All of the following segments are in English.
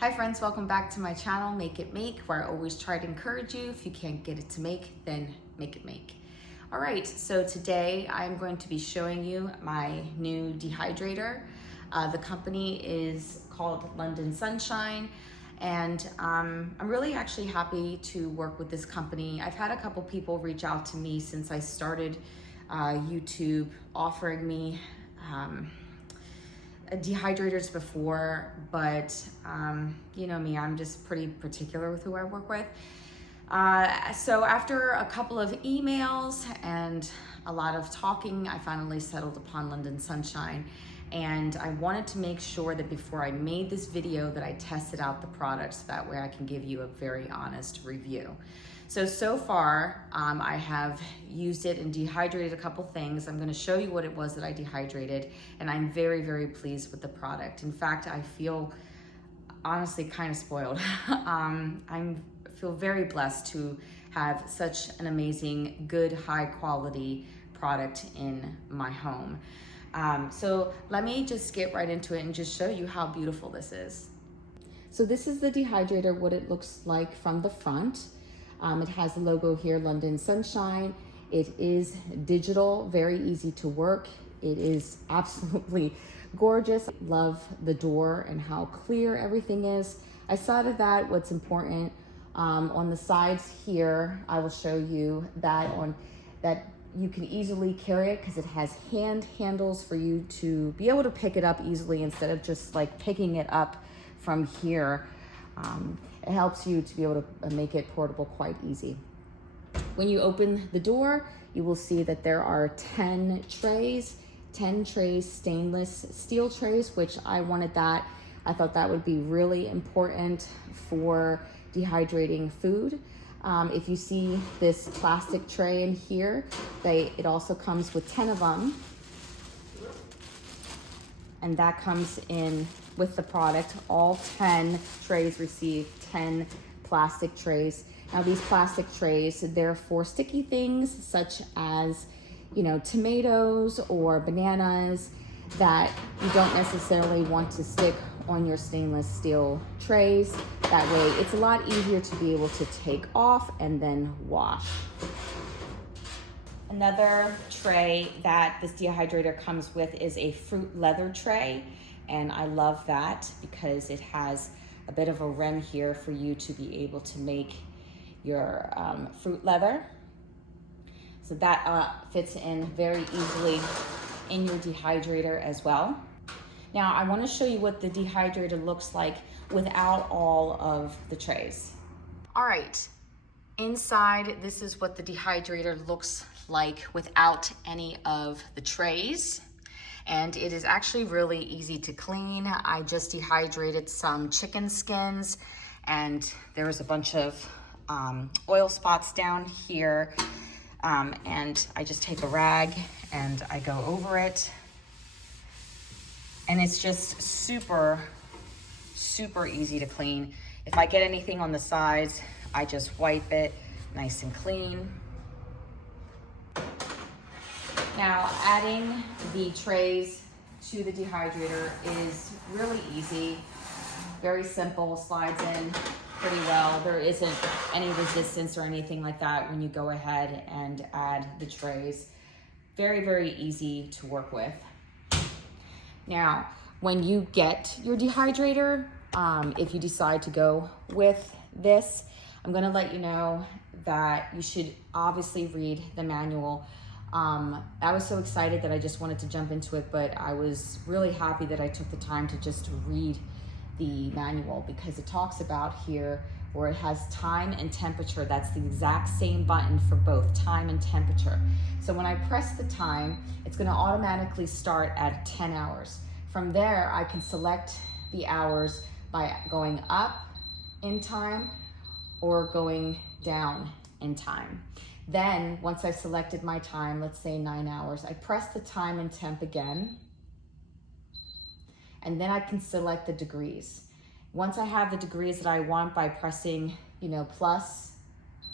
Hi friends, welcome back to my channel, Make It Make, where I always try to encourage you. If you can't get it to make, then make it make. All right, so today I'm going to be showing you my new dehydrator. The company is called London Sunshine, and I'm really actually happy to work with this company. I've had a couple people reach out to me since I started YouTube offering me dehydrators before, but you know me, I'm just pretty particular with who I work with. So after a couple of emails and a lot of talking, I finally settled upon London Sunshine. And I wanted to make sure that before I made this video that I tested out the product so that way I can give you a very honest review. So far, I have used it and dehydrated a couple things. I'm going to show you what it was that I dehydrated, and I'm very, very pleased with the product. In fact, I feel honestly kind of spoiled. I feel very blessed to have such an amazing, good, high quality product in my home. So let me just get right into it and just show you how beautiful this is. So this is the dehydrator, what it looks like from the front. It has the logo here, London Sunshine. It is digital, very easy to work. It is absolutely gorgeous. Love the door and how clear everything is. Aside of that, what's important, on the sides here, I will show you that you can easily carry it because it has handles for you to be able to pick it up easily instead of just like picking it up from here. It helps you to be able to make it portable quite easy. When you open the door, you will see that there are 10 trays, stainless steel trays, which I wanted that. I thought that would be really important for dehydrating food. If you see this plastic tray in here, it also comes with 10 of them. And that comes in with the product. All 10 trays receive 10 plastic trays. Now these plastic trays, they're for sticky things such as, you know, tomatoes or bananas that you don't necessarily want to stick on your stainless steel trays. That way it's a lot easier to be able to take off and then wash. Another tray that this dehydrator comes with is a fruit leather tray, and I love that because it has a bit of a rim here for you to be able to make your fruit leather. So that fits in very easily in your dehydrator as well. Now I want to show you what the dehydrator looks like without all of the trays. All right, inside this is what the dehydrator looks like without any of the trays. And it is actually really easy to clean. I just dehydrated some chicken skins, and there was a bunch of oil spots down here. And I just take a rag and I go over it. And it's just super, super easy to clean. If I get anything on the sides, I just wipe it nice and clean. Now, adding the trays to the dehydrator is really easy, very simple, slides in pretty well. There isn't any resistance or anything like that when you go ahead and add the trays. Very, very easy to work with. Now, when you get your dehydrator, if you decide to go with this, I'm gonna let you know that you should obviously read the manual. I was so excited that I just wanted to jump into it, but I was really happy that I took the time to just read the manual because it talks about here where it has time and temperature. That's the exact same button for both time and temperature. So when I press the time, it's going to automatically start at 10 hours. From there, I can select the hours by going up in time or going down in time. Then once I've selected my time, let's say 9 hours, I press the time and temp again, and then I can select the degrees. Once I have the degrees that I want by pressing, you know, plus,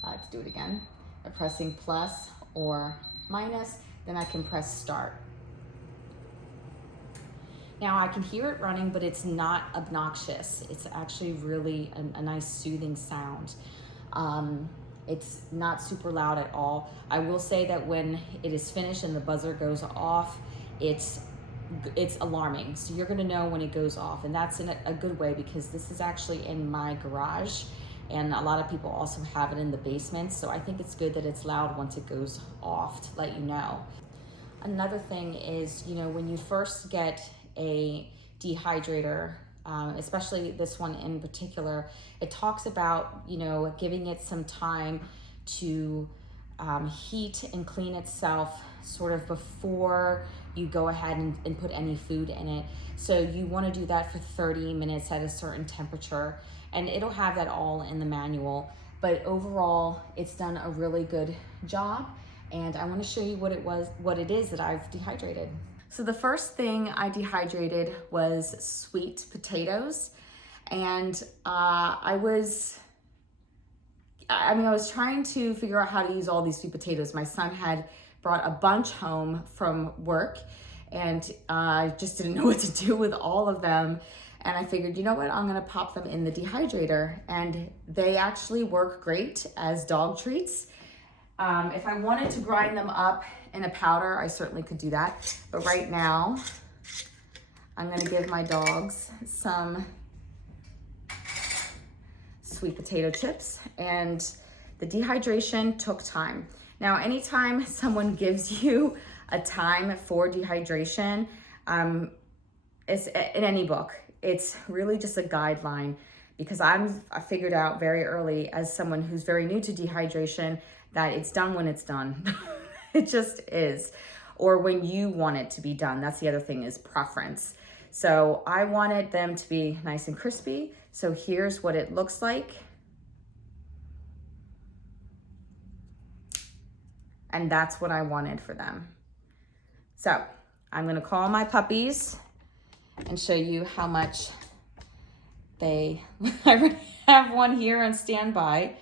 let's do it again, by pressing plus or minus, then I can press start. Now I can hear it running, but it's not obnoxious. It's actually really a nice soothing sound. It's not super loud at all. I will say that when it is finished and the buzzer goes off, it's alarming. So you're gonna know when it goes off, and that's in a good way, because this is actually in my garage, and a lot of people also have it in the basement. So I think it's good that it's loud once it goes off to let you know. Another thing is, you know, when you first get a dehydrator, especially this one in particular, it talks about, you know, giving it some time to heat and clean itself sort of before you go ahead and put any food in it. So you want to do that for 30 minutes at a certain temperature, and it'll have that all in the manual. But overall, it's done a really good job, and I want to show you what it is that I've dehydrated. So the first thing I dehydrated was sweet potatoes, and I was trying to figure out how to use all these sweet potatoes. My son had brought a bunch home from work, and I just didn't know what to do with all of them. And I figured, you know what, I'm gonna pop them in the dehydrator, and they actually work great as dog treats. If I wanted to grind them up in a powder, I certainly could do that. But right now, I'm gonna give my dogs some sweet potato chips, and the dehydration took time. Now, anytime someone gives you a time for dehydration, it's in any book, it's really just a guideline, because I figured out very early, as someone who's very new to dehydration, that it's done when it's done. It just is. Or when you want it to be done. That's the other thing, is preference. So I wanted them to be nice and crispy. So here's what it looks like. And that's what I wanted for them. So I'm gonna call my puppies and show you how much I already have one here on standby,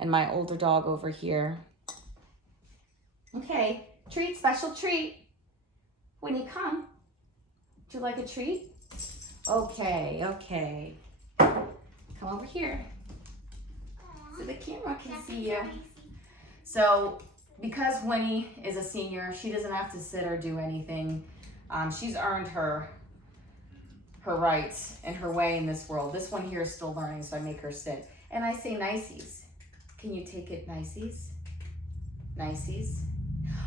and my older dog over here. Okay, treat, special treat. Winnie, come. Would you like a treat? Okay. Come over here so the camera can see you. So because Winnie is a senior, she doesn't have to sit or do anything. She's earned her rights and her way in this world. This one here is still learning, so I make her sit. And I say, niceys. Can you take it, niceys? Niceys.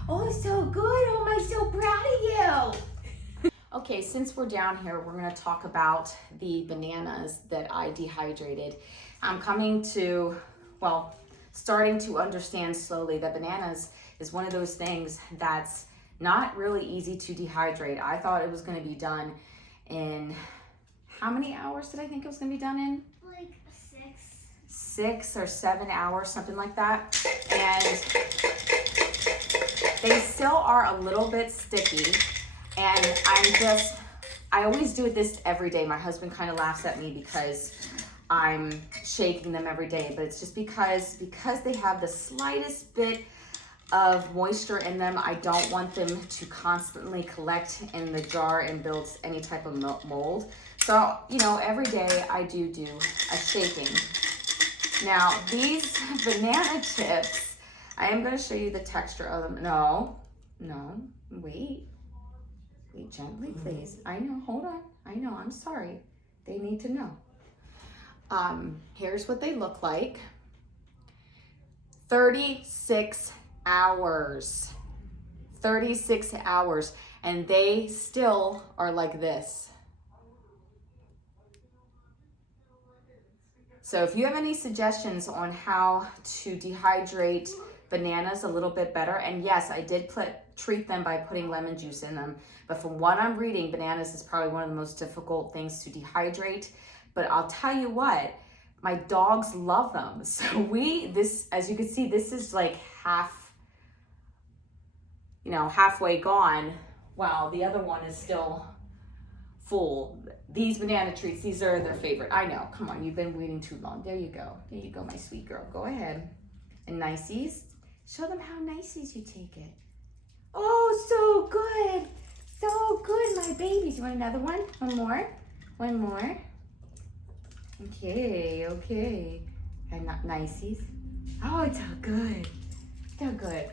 Oh, so good. Oh, I'm so proud of you. Okay, since we're down here, we're gonna talk about the bananas that I dehydrated. I'm starting to understand slowly that bananas is one of those things that's not really easy to dehydrate. I thought it was gonna be done in, how many hours did I think it was gonna be done in? Like 6 or 7 hours, something like that. And they still are a little bit sticky. And I always do this every day. My husband kind of laughs at me because I'm shaking them every day, but it's just because they have the slightest bit of moisture in them. I don't want them to constantly collect in the jar and build any type of mold. So, you know, every day I do a shaking. Now, these banana chips, I am going to show you the texture of them. No, wait, gently, please. I know, hold on. I know, I'm sorry. They need to know. Here's what they look like. 36 hours. 36 hours. And they still are like this. So if you have any suggestions on how to dehydrate bananas a little bit better, and yes, I did treat them by putting lemon juice in them, but from what I'm reading, bananas is probably one of the most difficult things to dehydrate. But I'll tell you what, my dogs love them. So as you can see, this is like halfway gone, while the other one is still full. These banana treats, these are their favorite. I know, come on, you've been waiting too long. There you go, my sweet girl, go ahead. And niceys, show them how niceys you take it. Oh, so good, So good, my babies. You want another one? One more? One more? Okay, okay. And not niceies. Oh, it's all good. So good.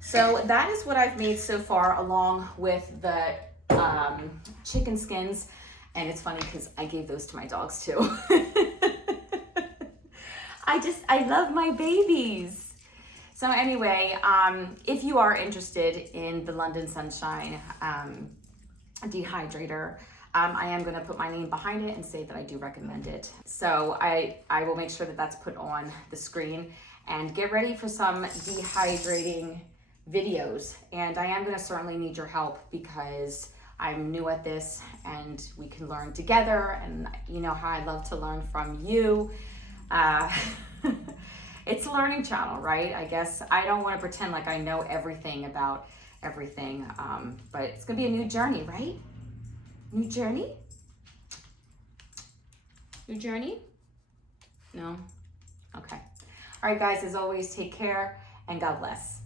So that is what I've made so far, along with the chicken skins. And it's funny because I gave those to my dogs too. I love my babies. So anyway, if you are interested in the London Sunshine dehydrator, I am going to put my name behind it and say that I do recommend it. So I will make sure that that's put on the screen, and get ready for some dehydrating videos. And I am going to certainly need your help because I'm new at this and we can learn together. And you know how I love to learn from you. It's a learning channel, right? I guess I don't want to pretend like I know everything about everything, but it's going to be a new journey, right? New journey? New journey? No? Okay. All right, guys, as always, take care and God bless.